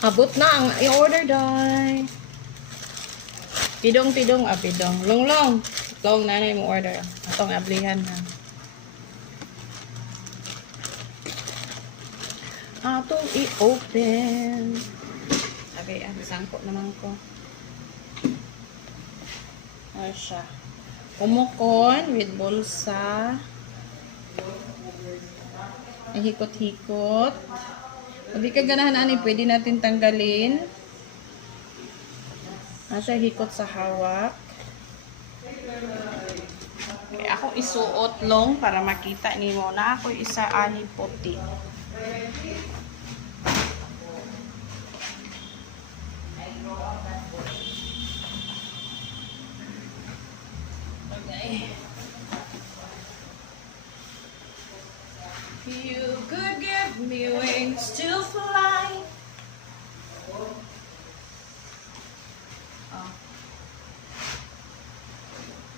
Abot na ang i-order dai. Pidong. Long. Long na yung order. Atong ablihan na. Atong i-open. Okay, sangko naman ko. Ano siya? Umukon with bulsa. Hikot-hikot. Kung di ka ganahan ani, pwede natin tanggalin. Siya hikot sa hawak. Okay, ako isuot long para makita ni mo na ako isa ani puti. Okay. You could give me wings to fly.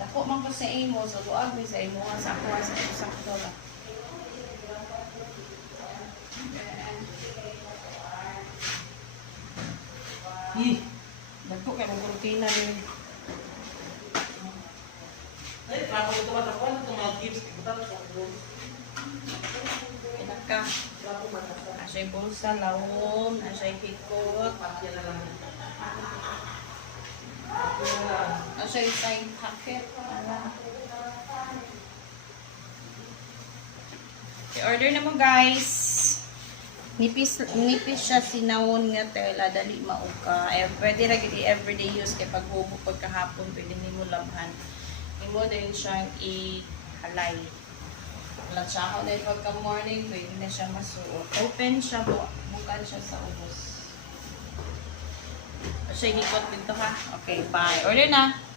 Dako man ko sa imo, so luag mi sa imo sa ako sa sakto lang. Dako kay mong rutina ni. Ay, trapo ito matapuan ito mga gives. Pinaka. Asya'y bulsa, lawom, asya'y hikot. Asya'y side pocket. I-order na mo guys. Nipis siya sinawon nga tela, dali mauka. Pwede ra gid everyday use kay pag hubo pagkahapon pwede nimo labhan. Imo din siyang i-halay. Latsako dahil pagka morning, pwede na siya masuot. Open siya, bukan siya sa ubos. Siya hikot dito ha. Okay, bye. Order na.